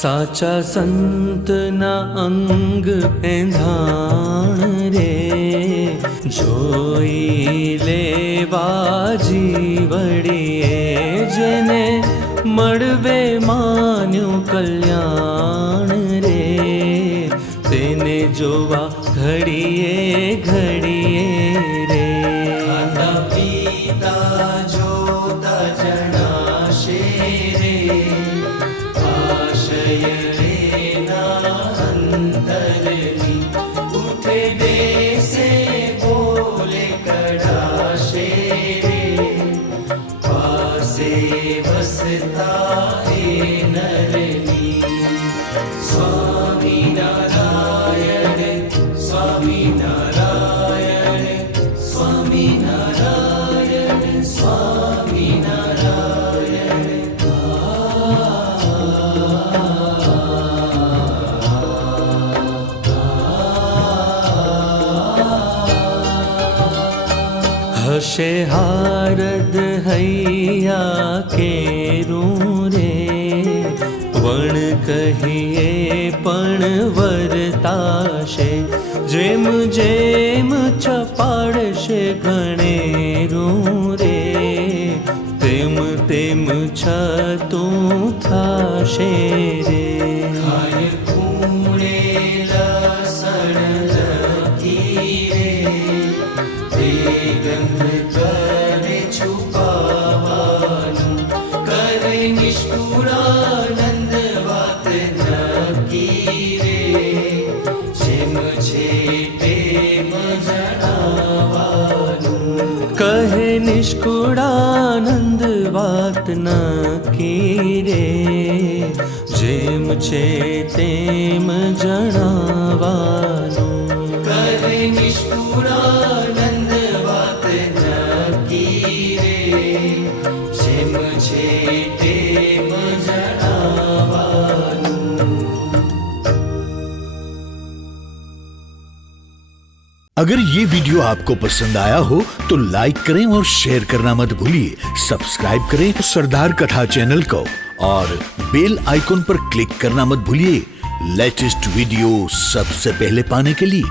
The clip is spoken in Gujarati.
સાચા સંતના અંગ એંધાણ રે, જોઈ લેવા જીવડીએ જેને મળવે માન્યું કલ્યાણ રે, તેને જોવા ઘડીએ ઘડીએ રે. ખાતા પીતા જોતા જણાશે રે, આશય રેના અંતરની ઉઠે બેસે બોલે કડાશે રે, પાસે વસતા એ નરની. સ્વામિનારાયણ સ્વામિનારાયણ સ્વામિનારાયણ સ્વામિનારાયણ. હશે હારદ હૈયા કેરું રે, વણ કહીએ પણ વર્તાશે, જેમ જેમ છપાડશે ઘણેરું રે, તેમ તેમ છતું થશે રે. ખાય ખૂણે લસણ લખી રે, તે ગંધ કરે છુપાવાનું, કરે નિષ્ઠુરાનંદ વાત નક્કી રે, જેમ છે તેમ જણાવાનું. કહે નિષ્કુળાનંદ વાત નક્કી રે, જેમ છે તેમ જણાવાનું. કહે નિષ્કુળાનંદ વાત નક્કી રે, જેમ છે તેમ જણાવાનું. अगर ये वीडियो आपको पसंद आया हो तो लाइक करें और शेयर करना मत भूलिए. सब्सक्राइब करें सरदार कथा चैनल को और बेल आइकॉन पर क्लिक करना मत भूलिए लेटेस्ट वीडियो सबसे पहले पाने के लिए.